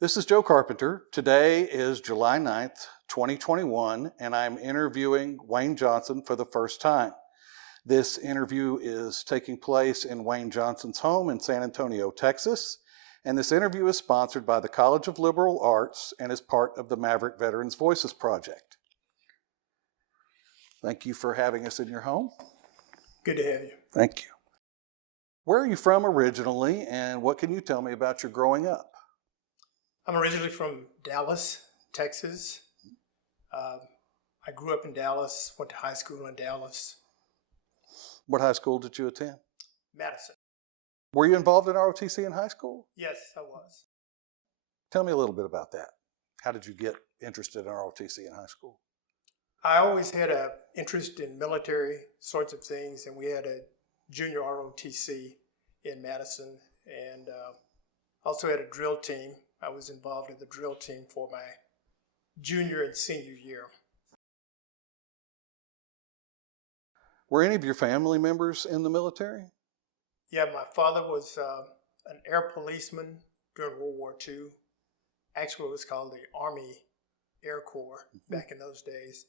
This is Joe Carpenter. Today is July 9th, 2021, and I'm interviewing Wayne Johnson for the first time. This interview is taking place in Wayne Johnson's home in San Antonio, Texas, and this interview is sponsored by the College of Liberal Arts and is part of the Maverick Veterans Voices Project. Thank you for having us in your home. Good to have you. Thank you. Where are you from originally, and what can you tell me about your growing up? I'm originally from Dallas, Texas. I grew up in Dallas, went to high school in Dallas. What high school did you attend? Madison. Were you involved in ROTC in high school? Yes, I was. Tell me a little bit about that. How did you get interested in ROTC in high school? I always had an interest in military sorts of things, and we had a junior ROTC in Madison, and also had a drill team. I was involved in the drill team for my junior and senior year. Were any of your family members in the military? Yeah, my father was an air policeman during World War II. Actually, it was called the Army Air Corps back in those days.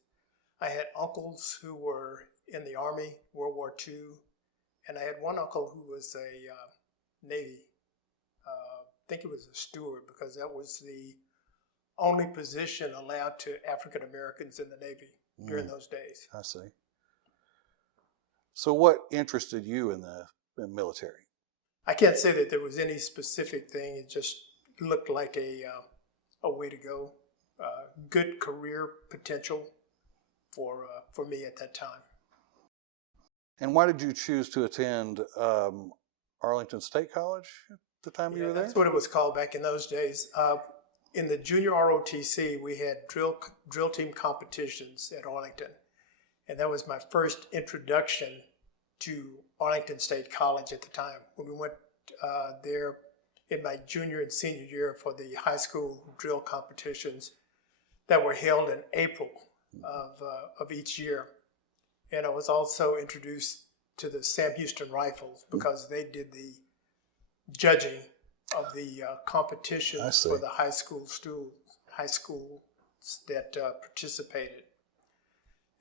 I had uncles who were in the Army, World War II, and I had one uncle who was a Navy. I think it was a steward, because that was the only position allowed to African Americans in the Navy during those days. I see. So what interested you in the military? I can't say that there was any specific thing. It just looked like a way to go. Good career potential for me at that time. And why did you choose to attend Arlington State College at the time you were there? That's what it was called back in those days. In the junior ROTC, we had drill team competitions at Arlington. And that was my first introduction to Arlington State College at the time. When we went there in my junior and senior year for the high school drill competitions that were held in April of each year. And I was also introduced to the Sam Houston Rifles, because they did the judging of the competitions for the high schools that participated.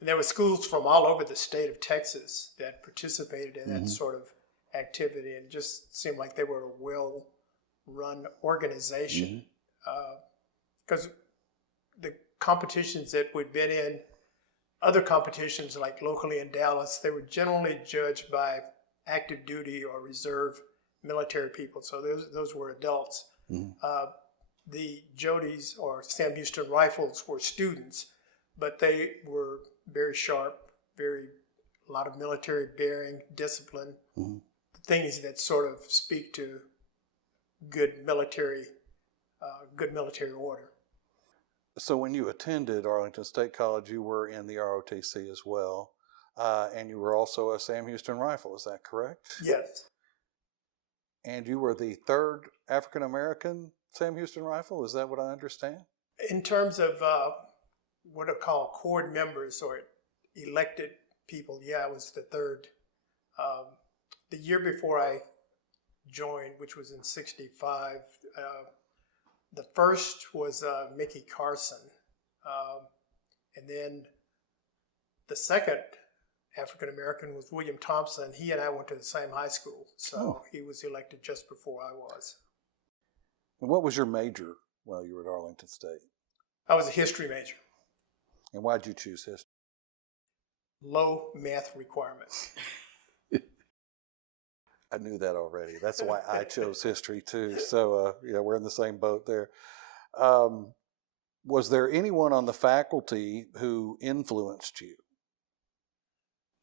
And there were schools from all over the state of Texas that participated in that sort of activity, and it just seemed like they were a well-run organization. Because the competitions that we'd been in, other competitions like locally in Dallas, they were generally judged by active duty or reserve military people. So those were adults. The Jodies or Sam Houston Rifles were students, but they were very sharp, a lot of military bearing, discipline, things that sort of speak to good military order. So when you attended Arlington State College, you were in the ROTC as well, and you were also a Sam Houston Rifle, is that correct? Yes. And you were the third African-American Sam Houston Rifle, is that what I understand? In terms of what are called cord members or elected people, yeah, I was the third. The year before I joined, which was in '65, the first was Mickey Carson. And then the second African-American was William Thompson. He and I went to the same high school, so he was elected just before I was. And what was your major while you were at Arlington State? I was a history major. And why did you choose history? Low math requirements. I knew that already. That's why I chose history too. So, we're in the same boat there. Was there anyone on the faculty who influenced you?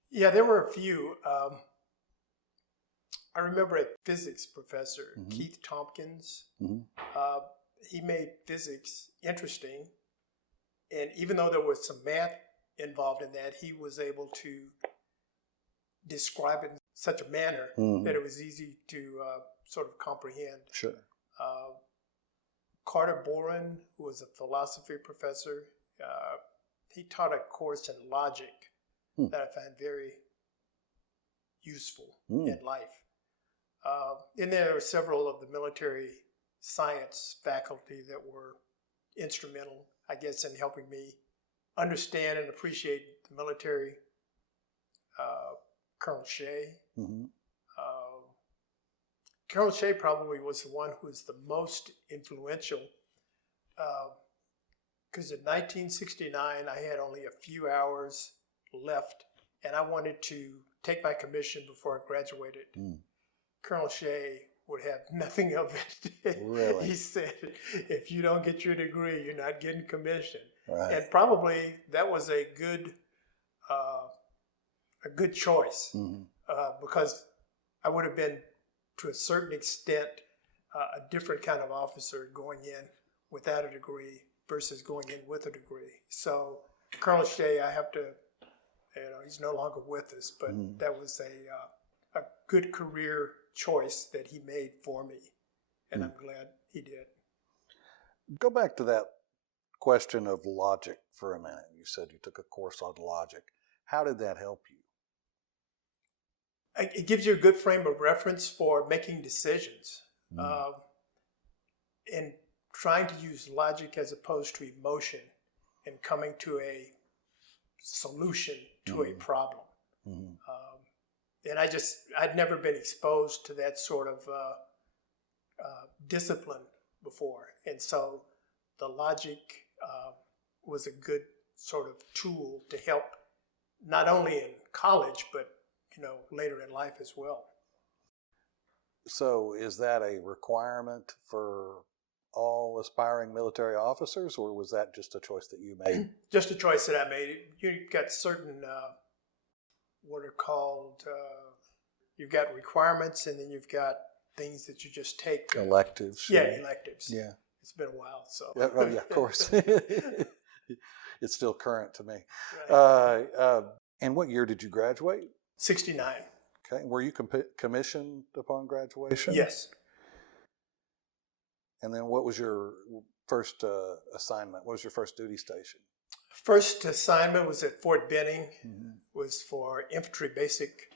Yeah, there were a few. I remember a physics professor, Keith Tompkins. He made physics interesting. And even though there was some math involved in that, he was able to describe it in such a manner that it was easy to sort of comprehend. Sure. Carter Boren, who was a philosophy professor, he taught a course in logic that I found very useful in life. And there were several of the military science faculty that were instrumental, I guess, in helping me understand and appreciate the military. Colonel Shea. Mm-hmm. Colonel Shea probably was the one who was the most influential, because in 1969 I had only a few hours left, and I wanted to take my commission before I graduated. Colonel Shea would have nothing of it. Really? He said, if you don't get your degree, you're not getting commission. Right. And probably that was a good choice, because I would have been, to a certain extent, a different kind of officer going in without a degree versus going in with a degree. So Colonel Shea, I have to, he's no longer with us, but that was a good career choice that he made for me, and I'm glad he did. Go back to that question of logic for a minute. You said you took a course on logic. How did that help you? It gives you a good frame of reference for making decisions, and trying to use logic as opposed to emotion and coming to a solution to a problem. And I'd never been exposed to that sort of discipline before. And so the logic was a good sort of tool to help, not only in college, but later in life as well. So is that a requirement for all aspiring military officers, or was that just a choice that you made? Just a choice that I made. You've got certain, what are called, you've got requirements, and then you've got things that you just take. Electives. Yeah, electives. Yeah. It's been a while, so. Yeah, oh, yeah, of course. It's still current to me. Right. And what year did you graduate? 69. Okay. Were you commissioned upon graduation? Yes. And then what was your first assignment? What was your first duty station? First assignment was at Fort Benning. Was for infantry basic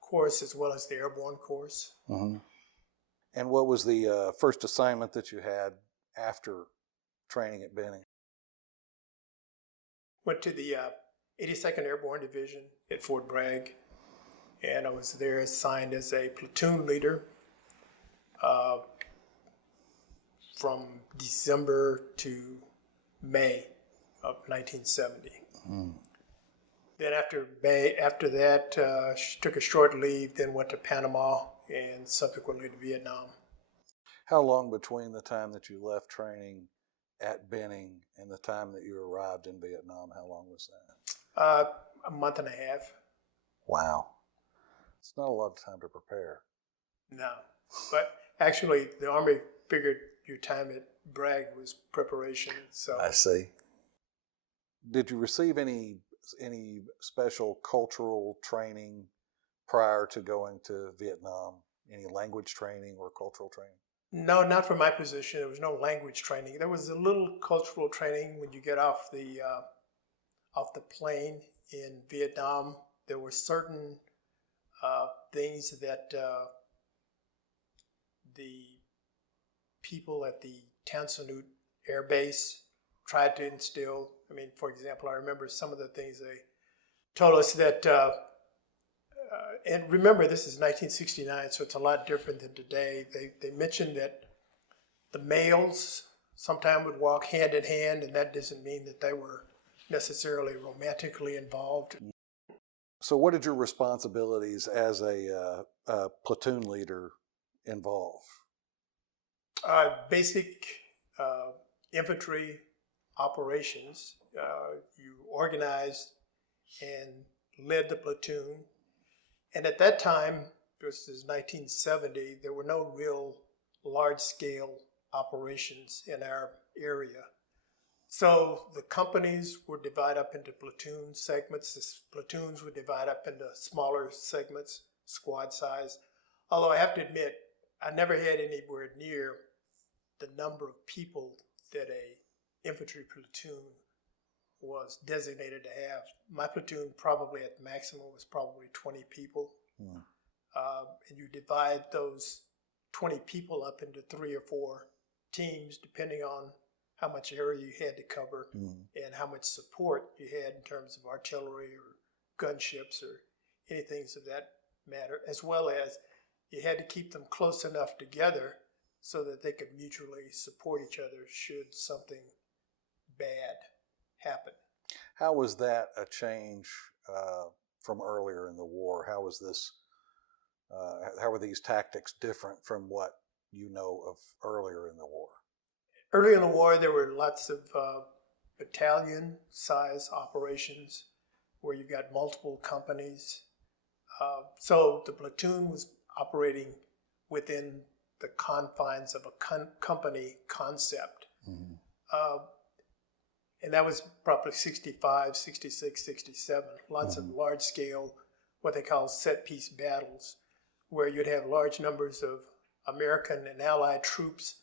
course as well as the airborne course. And what was the first assignment that you had after training at Benning? Went to the 82nd Airborne Division at Fort Bragg, and I was there assigned as a platoon leader from December to May of 1970. Then after that, took a short leave, then went to Panama and subsequently to Vietnam. How long between the time that you left training at Benning and the time that you arrived in Vietnam? How long was that? A month and a half. Wow. It's not a lot of time to prepare. No. But actually, the Army figured your time at Bragg was preparation. So I see. Did you receive any special cultural training prior to going to Vietnam? Any language training or cultural training? No, not for my position. There was no language training. There was a little cultural training when you get off the plane in Vietnam. There were certain things that the people at the Tan Son Nhut Air Base tried to instill. I mean, for example, I remember some of the things they told us that, and remember this is 1969, so it's a lot different than today. They mentioned that the males sometimes would walk hand in hand, and that doesn't mean that they were necessarily romantically involved. So what did your responsibilities as a platoon leader involve? Basic infantry operations. You organized and led the platoon. And at that time, this is 1970, there were no real large-scale operations in our area. So the companies were divided up into platoon segments. The platoons were divided up into smaller segments, squad size. Although I have to admit, I never had anywhere near the number of people that a infantry platoon was designated to have. My platoon probably at the maximum was probably 20 people. And you divide those 20 people up into 3 or 4 teams depending on how much area you had to cover and how much support you had in terms of artillery or gunships or anything of that matter, as well as you had to keep them close enough together so that they could mutually support each other should something bad happen. How was that a change from earlier in the war? How was this? How were these tactics different from what you know of earlier in the war? Early in the war, there were lots of battalion-size operations where you got multiple companies. So the platoon was operating within the confines of a company concept. And that was probably 65, 66, 67. Lots of large-scale, what they call set-piece battles, where you'd have large numbers of American and Allied troops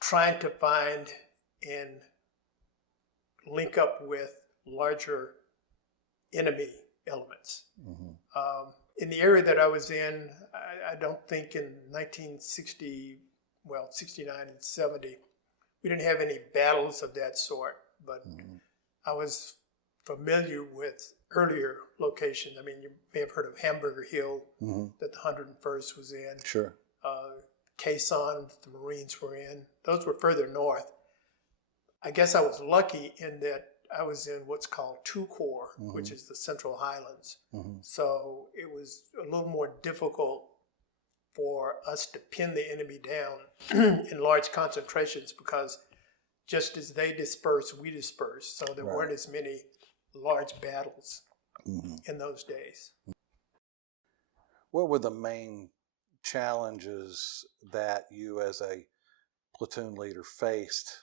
trying to find and link up with larger enemy elements. In the area that I was in, I don't think in 1960, 69 and 70, we didn't have any battles of that sort, but I was familiar with earlier locations. I mean, you may have heard of Hamburger Hill that the 101st was in. Sure. Quezon that the Marines were in. Those were further north. I guess I was lucky in that I was in what's called 2 Corps, which is the Central Highlands. So it was a little more difficult for us to pin the enemy down in large concentrations because just as they dispersed, we dispersed. So there weren't as many large battles in those days. What were the main challenges that you as a platoon leader faced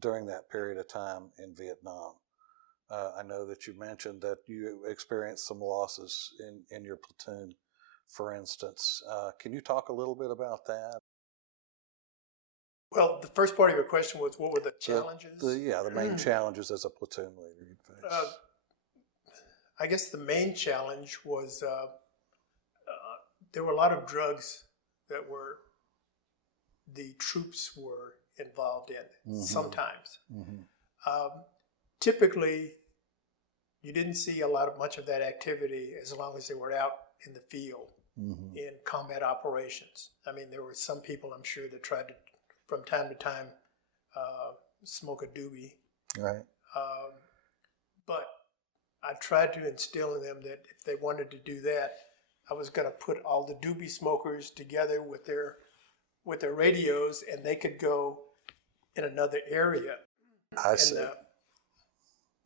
during that period of time in Vietnam? I know that you mentioned that you experienced some losses in your platoon, for instance. Can you talk a little bit about that? Well, the first part of your question was what were the challenges? The main challenges as a platoon leader you'd face. I guess the main challenge was there were a lot of drugs that the troops were involved in sometimes. Typically, you didn't see much of that activity as long as they were out in the field in combat operations. I mean, there were some people, I'm sure, that tried to, from time to time, smoke a doobie. Right. But I tried to instill in them that if they wanted to do that, I was going to put all the doobie smokers together with their radios, and they could go in another area. I see.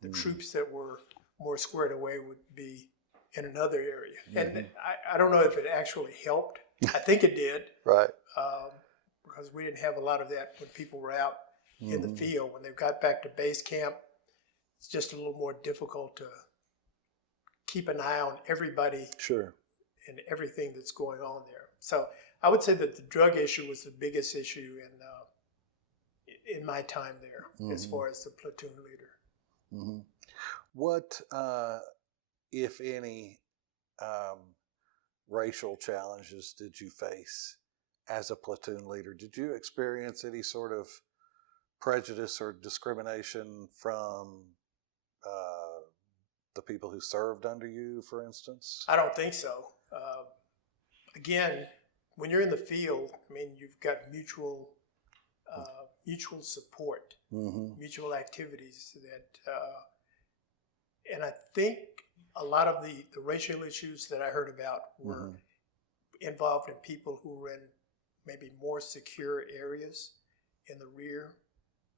The troops that were more squared away would be in another area. And I don't know if it actually helped. I think it did. Right. Because we didn't have a lot of that when people were out in the field. When they got back to base camp, it's just a little more difficult to keep an eye on everybody. Sure. And everything that's going on there. So I would say that the drug issue was the biggest issue in my time there as far as the platoon leader. What, if any, racial challenges did you face as a platoon leader? Did you experience any sort of prejudice or discrimination from the people who served under you, for instance? I don't think so. Again, when you're in the field, I mean, you've got mutual support, mutual activities that, and I think a lot of the racial issues that I heard about were involved in people who were in maybe more secure areas in the rear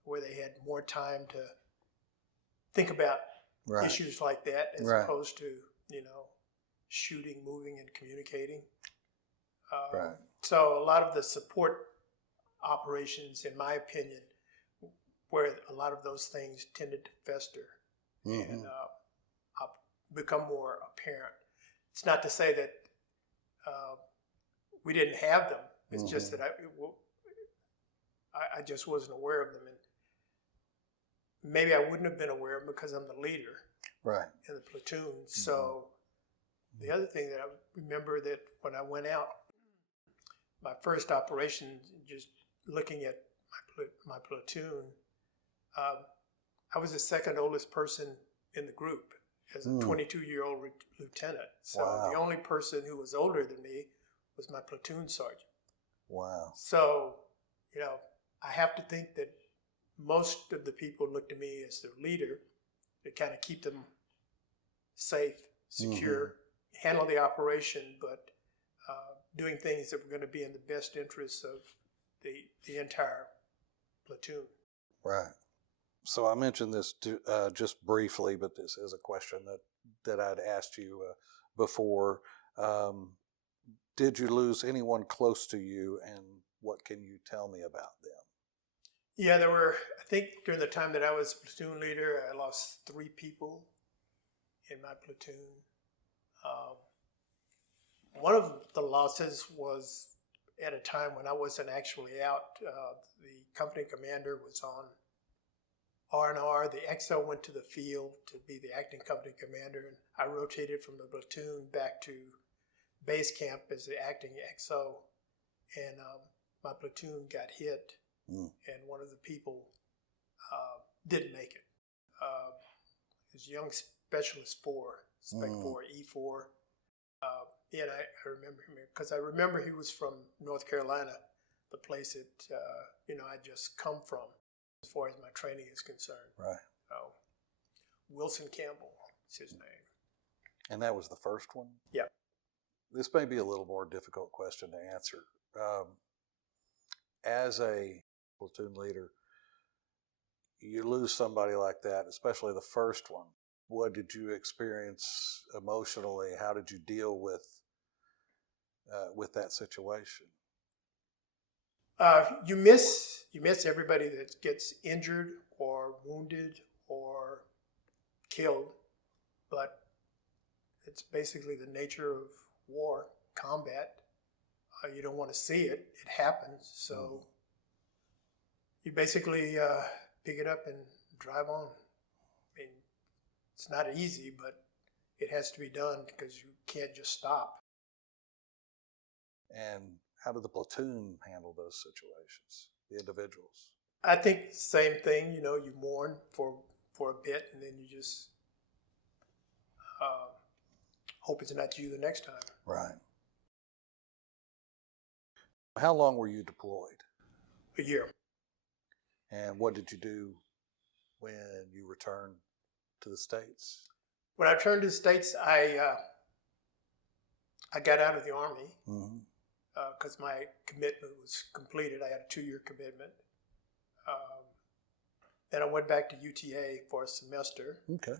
where they had more time to think about issues like that as opposed to, shooting, moving, and communicating. So a lot of the support operations, in my opinion, where a lot of those things tended to fester and become more apparent. It's not to say that we didn't have them. It's just that I just wasn't aware of them. And maybe I wouldn't have been aware of them because I'm the leader in the platoon. So the other thing that I remember that when I went out, my first operation, just looking at my platoon, I was the second oldest person in the group as a 22-year-old lieutenant. So Wow. the only person who was older than me was my platoon sergeant. Wow. So, I have to think that most of the people looked at me as their leader to kind of keep them safe, secure, handle the operation, but doing things that were going to be in the best interests of the entire platoon. Right. So I mentioned this just briefly, but this is a question that I'd asked you before. Did you lose anyone close to you, and what can you tell me about them? Yeah, I think during the time that I was platoon leader, I lost 3 people in my platoon. One of the losses was at a time when I wasn't actually out. The company commander was on R&R. The XO went to the field to be the acting company commander, and I rotated from the platoon back to base camp as the acting XO. And my platoon got hit, and one of the people didn't make it. It was young specialist 4, Spec 4, E4. And I remember him because I remember he was from North Carolina, the place that I just come from as far as my training is concerned. Right. Wilson Campbell is his name. And that was the first one? Yeah. This may be a little more difficult question to answer. As a platoon leader, you lose somebody like that, especially the first one. What did you experience emotionally? How did you deal with that situation? You miss everybody that gets injured or wounded or killed, but it's basically the nature of war, combat. You don't want to see it. It happens. So you basically pick it up and drive on. I mean, it's not easy, but it has to be done because you can't just stop. And how did the platoon handle those situations, the individuals? I think same thing. You mourn for a bit, and then you just hope it's not you the next time. Right. How long were you deployed? A year. And what did you do when you returned to the States? When I returned to the States, I got out of the Army because my commitment was completed. I had a 2-year commitment. Then I went back to UTA for a semester. Okay.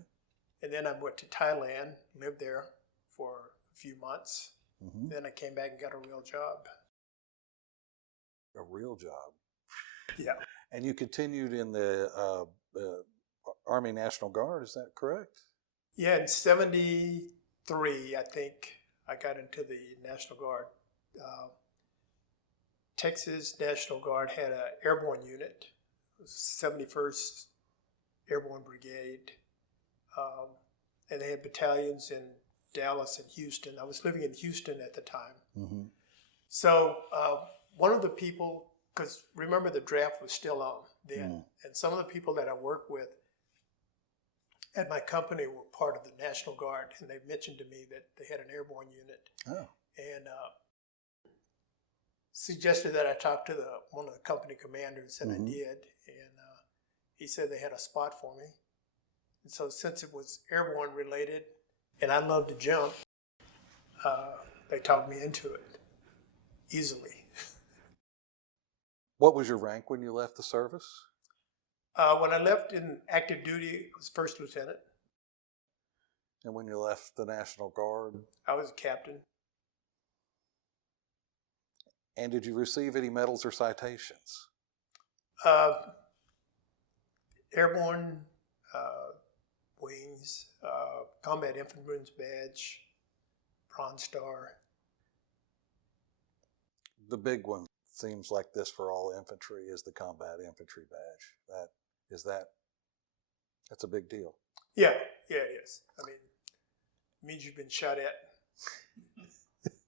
And then I went to Thailand, lived there for a few months. Then I came back and got a real job. A real job? Yeah. And you continued in the Army National Guard, is that correct? Yeah, in 73, I think, I got into the National Guard. Texas National Guard had an airborne unit. It was 71st Airborne Brigade. And they had battalions in Dallas and Houston. I was living in Houston at the time. So one of the people, because remember the draft was still on then, and some of the people that I worked with at my company were part of the National Guard, and they mentioned to me that they had an airborne unit. And suggested that I talk to one of the company commanders, and I did, and he said they had a spot for me. And so since it was airborne related, and I love to jump, they talked me into it easily. What was your rank when you left the service? When I left in active duty, it was first lieutenant. And when you left the National Guard? I was a captain. And did you receive any medals or citations? Airborne wings, combat infantryman's badge, Bronze Star. The big one seems like this for all infantry is the combat infantry badge. That's a big deal. Yeah, it is. I mean, it means you've been shot at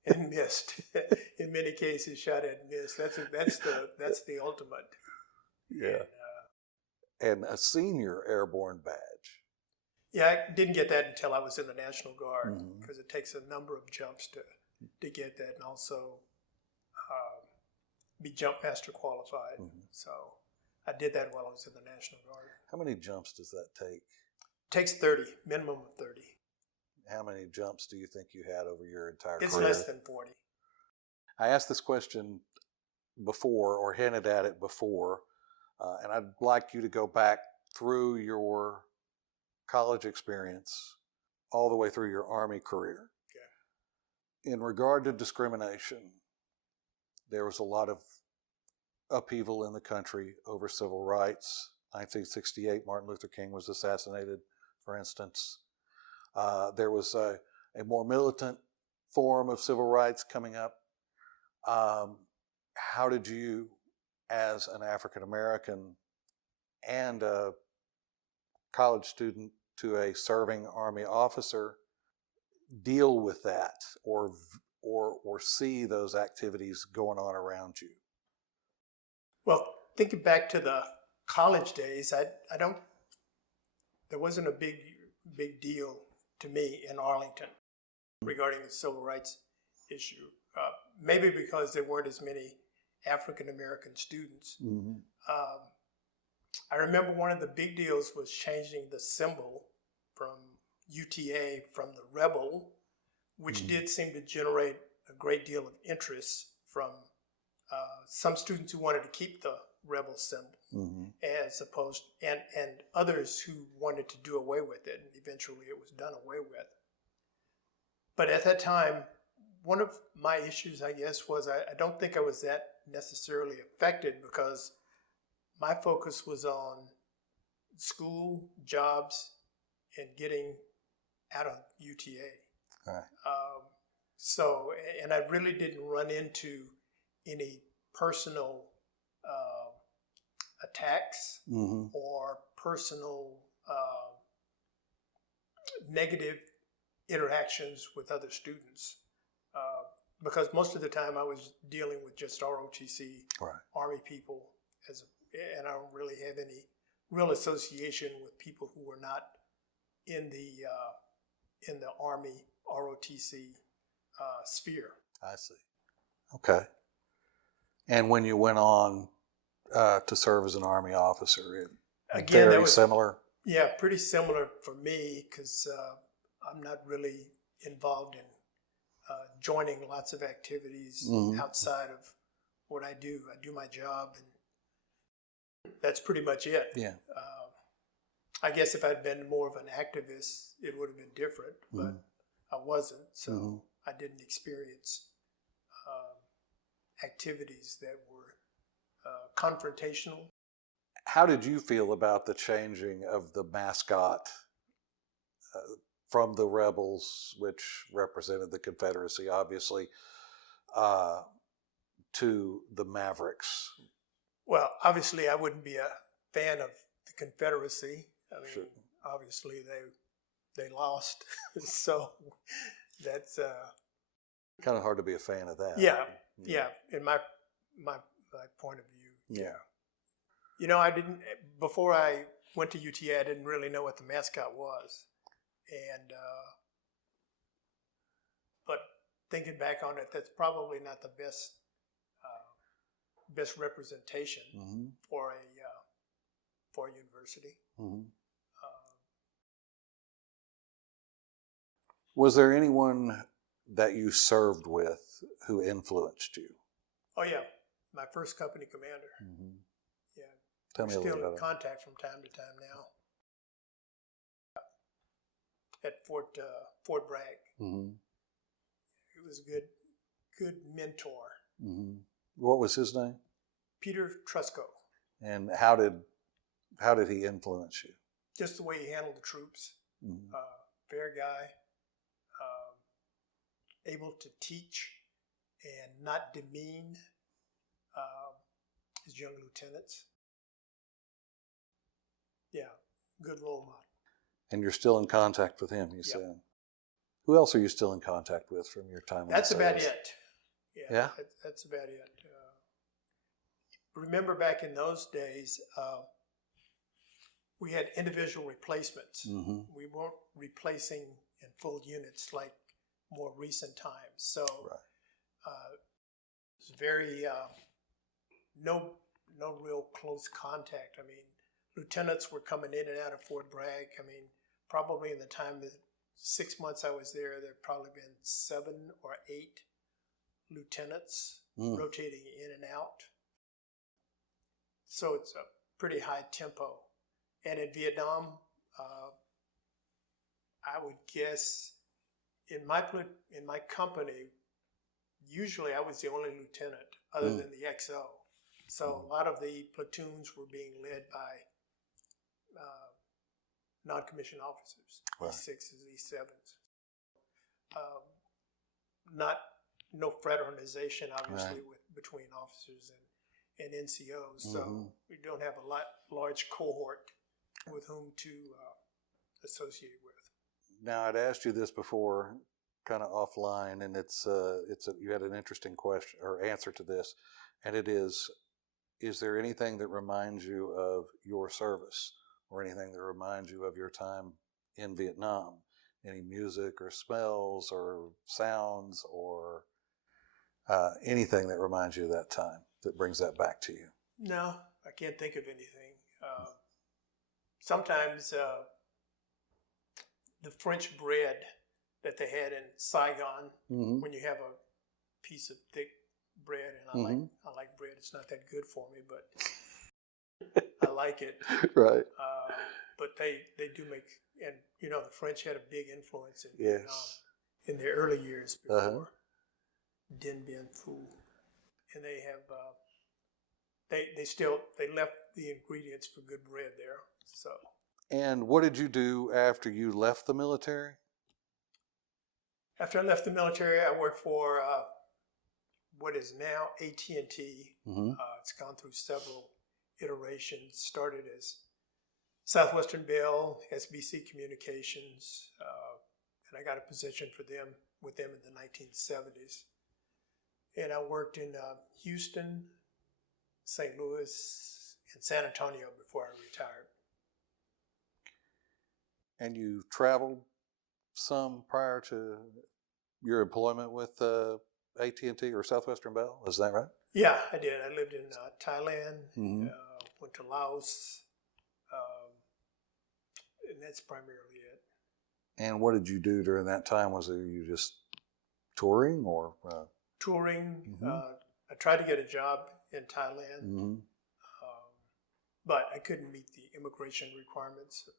and missed. In many cases, shot and missed. That's the ultimate. Yeah. And a senior airborne badge. Yeah, I didn't get that until I was in the National Guard Mhm. because it takes a number of jumps to get that, and also be jump master qualified. Mhm. So I did that while I was in the National Guard. How many jumps does that take? Takes 30, minimum of 30. How many jumps do you think you had over your entire It's career? less than 40. I asked this question before or hinted at it before, and I'd like you to go back through your college experience all the way through your Army career. Okay. In regard to discrimination, there was a lot of upheaval in the country over civil rights. 1968, Martin Luther King was assassinated, for instance. There was a more militant form of civil rights coming up. How did you, as an African American and a college student to a serving Army officer, deal with that or see those activities going on around you? Well, thinking back to the college days, there wasn't a big deal to me in Arlington regarding the civil rights issue. Maybe because there weren't as many African American students. Mm-hmm. I remember one of the big deals was changing the symbol from UTA from the rebel, which did seem to generate a great deal of interest from some students who wanted to keep the rebel symbol, as opposed and others who wanted to do away with it. And eventually, it was done away with. But at that time, one of my issues, I guess, was I don't think I was that necessarily affected because my focus was on school, jobs, and getting out of UTA. Right. And I really didn't run into any personal attacks or personal negative interactions with other students. Because most of the time I was dealing with just ROTC, Right. Army people, and I don't really have any real association with people who were not in the Army ROTC sphere. I see. Okay. And when you went on to serve as an Army officer, Again, very that was similar. Yeah, pretty similar for me because I'm not really involved in joining lots of activities outside of what I do. I do my job, and that's pretty much it. Yeah. I guess if I'd been more of an activist, it would have been different, but I wasn't, so I didn't experience activities that were confrontational. How did you feel about the changing of the mascot from the rebels, which represented the Confederacy, obviously, to the Mavericks? Well, obviously, I wouldn't be a fan of the Confederacy. I mean, Sure. Obviously, they lost, so that's Kind of hard to be a fan of that. yeah. In my point of view. Yeah. You know, before I went to UTA, I didn't really know what the mascot was, and but thinking back on it, that's probably not the best representation for a university. Was there anyone that you served with who influenced you? Oh yeah, my first company commander. Yeah, Tell me a we're little still in bit. contact from time to time now. At Fort Bragg. He was a good mentor. What was his name? Peter Trusco. And how did he influence you? Just the way he handled the troops. Fair guy. Able to teach and not demean his young lieutenants. Yeah, good role model. And you're still in contact with him, you said. Who else are you still in contact with from your time? That's in the about service? it. Yeah? That's about it. Remember back in those days, we had individual replacements. Mm-hmm. We weren't replacing in full units like more recent times. So it's very no real close contact. I mean, lieutenants were coming in and out of Fort Bragg. I mean, probably in the time that 6 months I was there, there'd probably been 7 or 8 lieutenants rotating in and out. So it's a pretty high tempo. And in Vietnam, I would guess in my company, usually I was the only lieutenant other than the XO. So a lot of the platoons were being led by non-commissioned officers, Right. E6s, E7s. No fraternization, obviously, between officers and NCOs. So we don't have a large cohort with whom to associate with. Now, I'd asked you this before, kind of offline, and you had an interesting question or answer to this, and it is there anything that reminds you of your service or anything that reminds you of your time in Vietnam? Any music or smells or sounds or anything that reminds you of that time that brings that back to you? No, I can't think of anything. Sometimes the French bread that they had in Saigon, when you have a piece of thick bread, and I like bread. It's not that good for me, but I like it. Right. But they do make, and the French had a big influence in Vietnam in their early years before Dien Bien Phu, and they have they left the ingredients for good bread there. So. And what did you do after you left the military? After I left the military, I worked for what is now AT&T. It's gone through several iterations. Started as Southwestern Bell, SBC Communications, and I got a position with them in the 1970s. And I worked in Houston, St. Louis, and San Antonio before I retired. And you traveled some prior to your employment with AT&T or Southwestern Bell, is that right? Yeah, I did. I lived in Thailand, went to Laos, and that's primarily it. And what did you do during that time? Was it you just touring or? Touring. I tried to get a job in Thailand, but I couldn't meet the immigration requirements.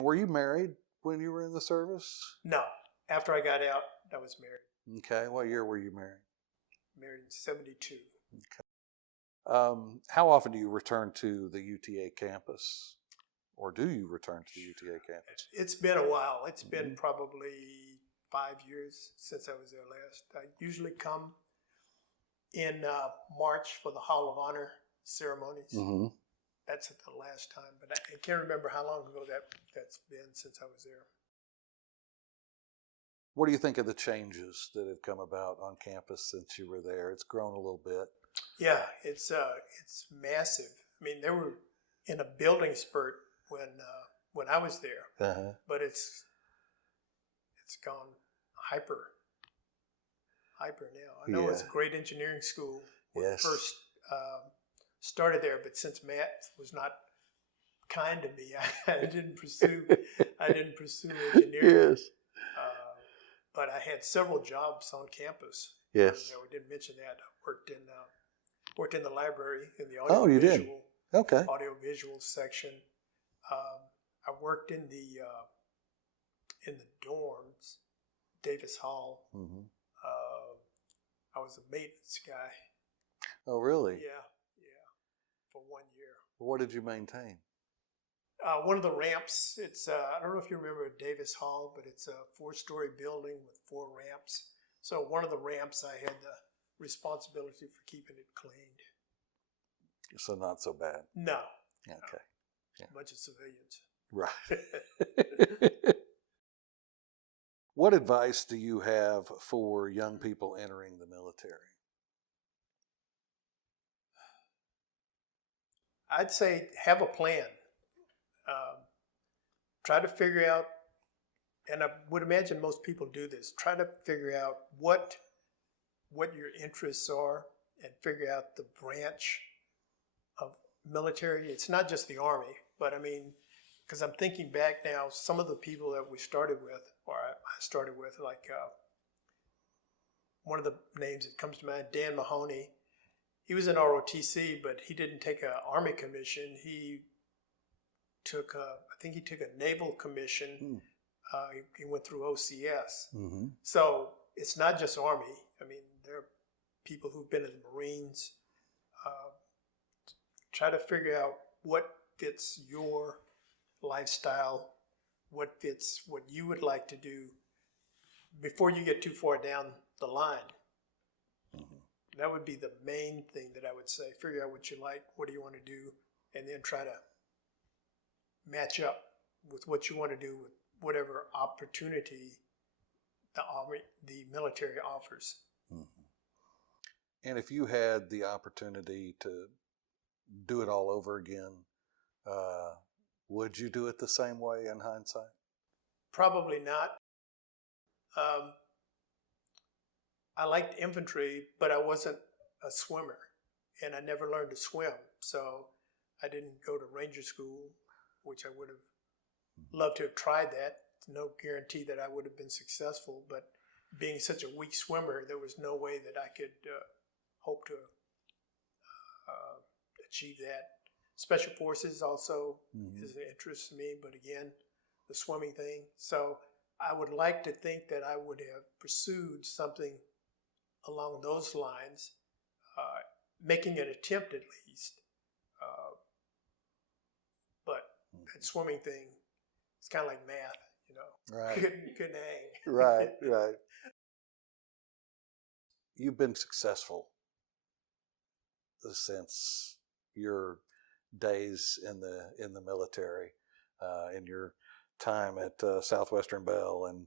Were you married when you were in the service? No. After I got out, I was married. Okay. What year were you married? Married in 72. Okay. How often do you return to the UTA campus? Or do you return to the UTA campus? It's been a while. It's been probably 5 years since I was there last. I usually come in March for the Hall of Honor ceremonies. That's the last time, but I can't remember how long ago that's been since I was there. What do you think of the changes that have come about on campus since you were there? It's grown a little bit. Yeah, it's massive. I mean, they were in a building spurt when I was there, but it's gone hyper now. I know it's a great engineering school when it first started there, but since Matt was not kind to me, I didn't pursue engineering. Yes. But I had several jobs on campus. Yes. I didn't mention that. I worked in the library in the audio visual section. I worked in the dorms, Davis Hall. I was a maintenance guy. Oh, really? Yeah, for 1 year. What did you maintain? One of the ramps, it's, I don't know if you remember Davis Hall, but it's a 4-story building with 4 ramps. So one of the ramps, I had the responsibility for keeping it cleaned. So not so bad. No. Okay. Yeah. A bunch of civilians. Right. What advice do you have for young people entering the military? I'd say have a plan. Try to figure out, and I would imagine most people do this, try to figure out what your interests are and figure out the branch of military. It's not just the Army, but I mean, because I'm thinking back now, some of the people that we started with, or I started with, like one of the names that comes to mind, Dan Mahoney. He was in ROTC, but he didn't take an Army commission. He took I think he took a naval commission. He went through OCS. Mm-hmm. So it's not just Army. I mean, there are people who've been in the Marines. Try to figure out what fits your lifestyle, what fits what you would like to do before you get too far down the line. Mm-hmm. That would be the main thing that I would say. Figure out what you like, what do you want to do, and then try to match up with what you want to do with whatever opportunity the military offers. Mm-hmm. And if you had the opportunity to do it all over again, would you do it the same way in hindsight? Probably not. I liked infantry, but I wasn't a swimmer, and I never learned to swim. So I didn't go to Ranger School, which I would have loved to have tried that. No guarantee that I would have been successful, but being such a weak swimmer, there was no way that I could hope to achieve that. Special Forces also is an interest to me, but again, the swimming thing. So I would like to think that I would have pursued something along those lines, making an attempt at least. But that swimming thing, it's kind of like math, you know. Right. Couldn't hang. Right. You've been successful since your days in the military, in your time at Southwestern Bell and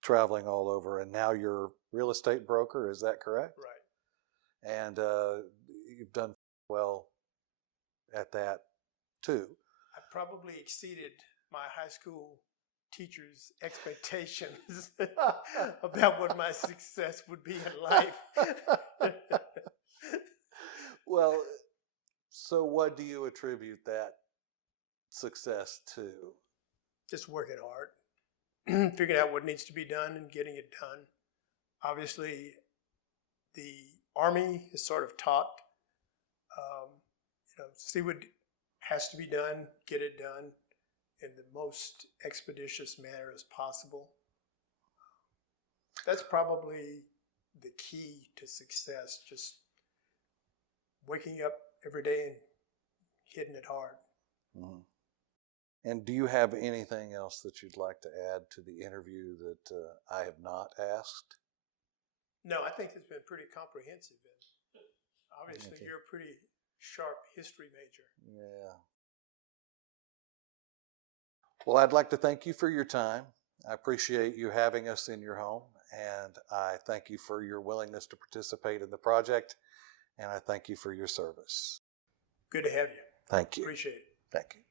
traveling all over, and now you're a real estate broker. Is that correct? Right. And you've done well at that too. I probably exceeded my high school teachers' expectations about what my success would be in life. Well, so what do you attribute that success to? Just working hard, figuring out what needs to be done and getting it done. Obviously, the Army is sort of taught, see what has to be done, get it done in the most expeditious manner as possible. That's probably the key to success, just waking up every day and hitting it hard. Mm-hmm. And do you have anything else that you'd like to add to the interview that I have not asked? No, I think it's been pretty comprehensive. And obviously, you're a pretty sharp history major. Yeah. Well, I'd like to thank you for your time. I appreciate you having us in your home, and I thank you for your willingness to participate in the project, and I thank you for your service. Good to have you. Thank you. Appreciate it. Thank you.